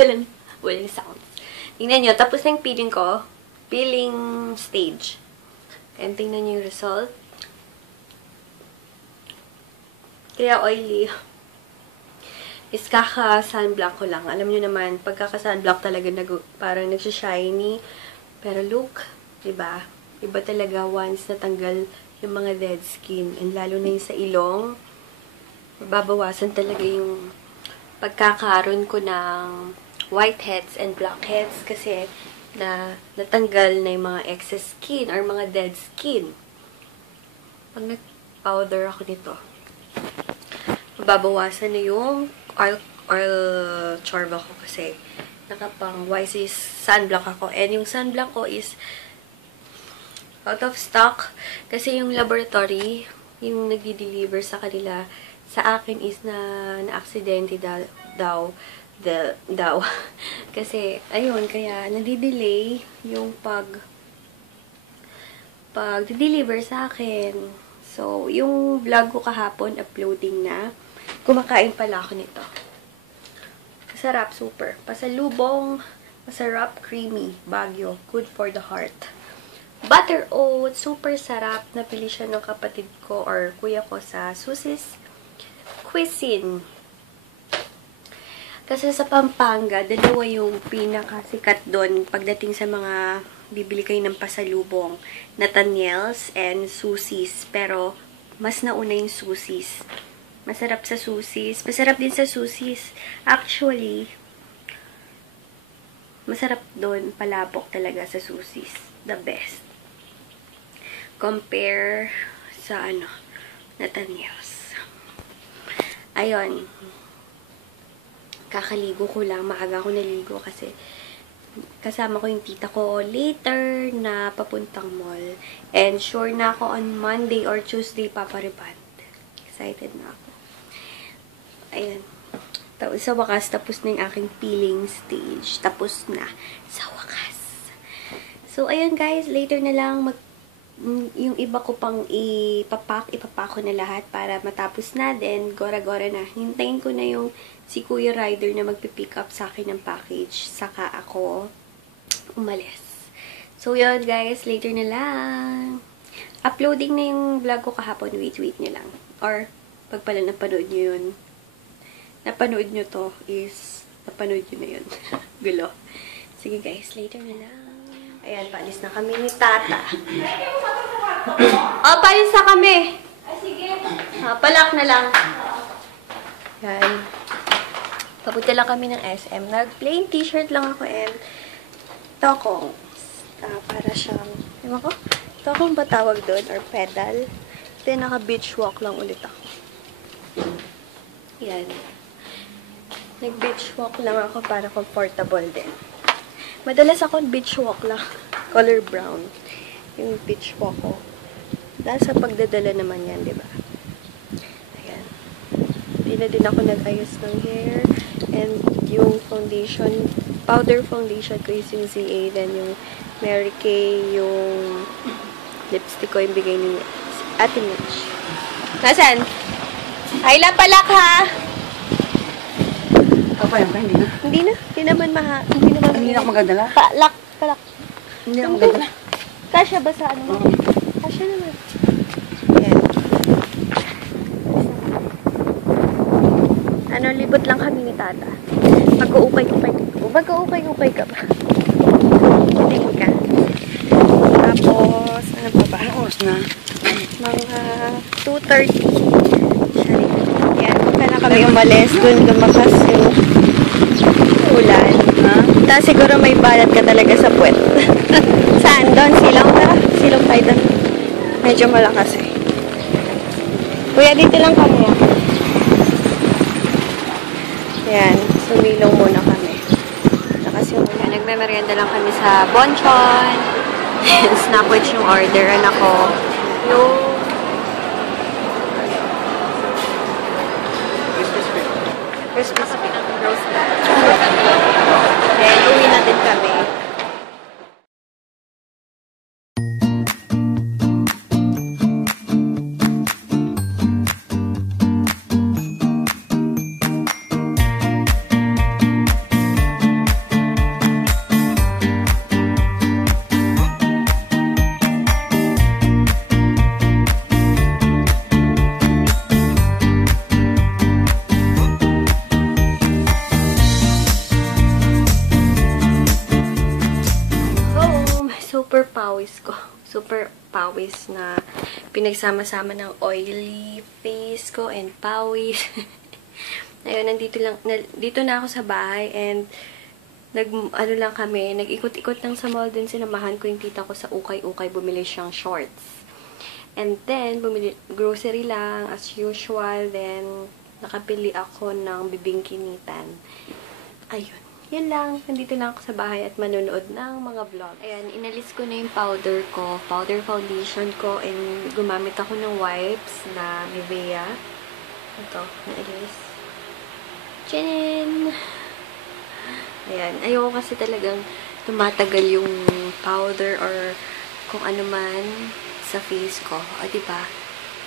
walang sounds. Tingnan nyo, tapos na yung peeling ko. Peeling stage. And tingnan nyo yung result. Kaya oily. Is kaka-sunblock ko lang. Alam nyo naman, pagkaka-sunblock talaga parang nagsha-shiny. Pero look, diba? Iba talaga once natanggal yung mga dead skin. And lalo na yung sa ilong, babawasan talaga yung pagkakaroon ko ng whiteheads and blackheads kasi natanggal na yung mga excess skin or mga dead skin. Pag nag-powder ako nito, mababawasan na yung oil chorba ko kasi nakapang YC sunblock ako. And yung sunblock ko is out of stock kasi yung laboratory, yung nag-deliver sa kanila, sa akin is na-aksidente daw. Kasi, ayun, kaya nadidelay yung pag-deliver sa akin. So, yung vlog ko kahapon, uploading na. Kumakain pala ako nito. Masarap, super. Pasalubong, masarap, creamy, Baguio. Good for the heart. Butter oat, super sarap. Napili siya ng kapatid ko or kuya ko sa Susis Cuisine. Kasi sa Pampanga, dalawa yung pinakasikat doon pagdating sa mga bibili kayo ng pasalubong. Nathaniel's and Susis. Pero, mas nauna yung Susis. Masarap sa Susis. Masarap din sa Susis. Actually, masarap doon. Palabok talaga sa Susis. The best. Compare sa Nathaniel's. Ayun. Kakaligo ko lang. Maaga ako naligo kasi kasama ko yung tita ko later na papuntang mall. And sure na ako on Monday or Tuesday papariband. Excited na ako. Ayun. Sa wakas, tapos na yung aking peeling stage. Tapos na. Sa wakas. So, ayun guys. Later na lang yung iba ko pang ipapak ko na lahat para matapos na. Then, gora-gora na. Hintayin ko na yung si Kuya Rider na magpipick up sa akin ng package. Saka ako umalis. So, yun guys. Later na lang. Uploading na yung vlog ko kahapon. Wait nyo lang. Or, pag pala napanood nyo yun, napanood nyo to is, napanood nyo na yun. Gulo. Sige guys, later na lang. Ayan, paalis na kami ni Tata. Oh, paalis na kami. Ay, sige. Palak na lang. Yan. Papunta lang kami ng SM. Nag-plain t-shirt lang ako and tokong. Para siyang, ewan ko, tokong ba tawag doon? Or pedal. Then, naka-beach walk lang ulit ako. Yan. Nag-beach walk lang ako para comfortable din. Madalas ako beach walk lang. Color brown. Yung beach walk ko. Dahil sa pagdadala naman yan, di ba? Ayan. Hindi na din ako nag-ayos ng hair. And yung foundation, powder foundation ko is yung ZA. Then yung Mary Kay, yung lipstick ko yung bigay ni Ate Mitch. Nasaan? Ay, lapalak ha! Papayang ka, hindi na? Hindi na. Hindi naman Hindi na ako magdala? Palak. Hindi na ako magdala? Kasya ba sa ano? Kasya naman. Ayan. Libot lang kami ni Tata. Mag-uukay-ukay ka ba? Tingin ka. Tapos, ano pa ba? Ano oras na? Mga 2:30. Yan, pagka na kami umalis, dun lumakas yung ulan. Ha? Tapos siguro may balat ka talaga sa puwet. Saan? Doon? Silong ka? Silong tayo doon. Medyo malakas eh. Kuya, dito lang kami. Yan, sumilong muna kami. Lakas yung ulan. Nagme-merienda lang kami sa Bonchon. Snapwich yung orderan ako. Yung Christmas roast na. Then, uwi na din kami. pawis ko. Super pawis na pinagsama-sama ng oily face ko and pawis. Ayun, dito na ako sa bahay and nag-ikot-ikot lang sa mall din. Sinamahan ko yung tita ko sa ukay-ukay, bumili siyang shorts. And then, bumili grocery lang as usual. Then, nakabili ako ng bibingkinitan. Ayun. Yan lang. Nandito lang ako sa bahay at manonood ng mga vlog. Ayan, inalis ko na yung powder ko. Powder foundation ko. And gumamit ako ng wipes na Nivea. Ito, nailis. Tchanin! Ayan. Ayoko kasi talagang tumatagal yung powder or kung ano man sa face ko. O, diba?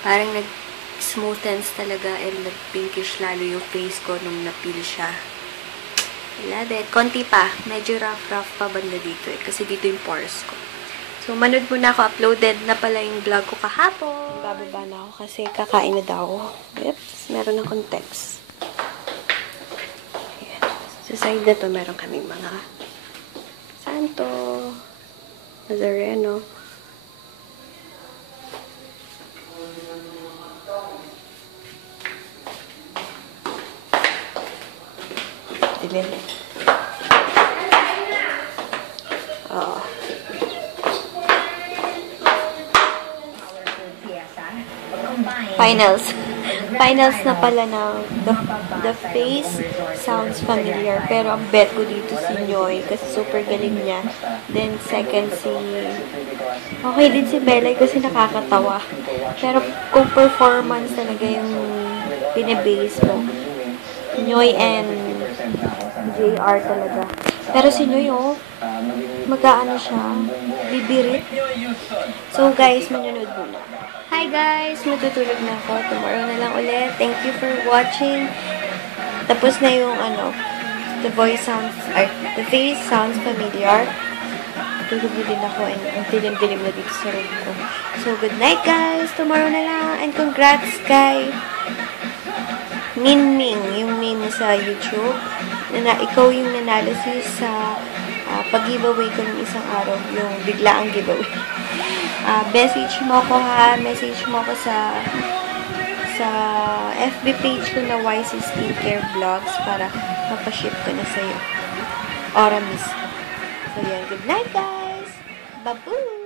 Parang nag-smoothens talaga and nag-pinkish lalo yung face ko nung napil siya. Love it. Konti pa. Medyo rough pa banda dito eh. Kasi dito yung pores ko. So, manood muna ako. Uploaded na pala yung vlog ko kahapon. Bababa na ako kasi kakain na daw. Oops. Meron akong text. Ayan. Sa side na to, meron kaming mga Santo, Nazareno. Dilim. Oo. Finals. Finals na pala ng The Face sounds familiar. Pero ang bet ko dito si Noy kasi super galing niya. Then second si... Okay din si Bella kasi nakakatawa. Pero kung performance talaga yung pinibase mo, Noy and JR talaga. Pero si Noy, oh, mag-aano siya, bibirit. So, guys, manonood muna. Hi, guys! Matutulog na ako. Tomorrow na lang ulit. Thank you for watching. Tapos na yung, The Face sounds familiar. Tulog na din ako and ang dilim-dilim na dito sa room ko. So, good night, guys! Tomorrow na lang. And congrats kay Minming, yung name sa YouTube. Ikaw yung nanalo sa pag-giveaway ko ng isang araw, yung biglaang giveaway. Message mo ako ha, message mo ako sa FB page ko na YC Skincare Vlogs para mapaship ko na sa'yo. Ora mismo. So yan, good night guys! Babu!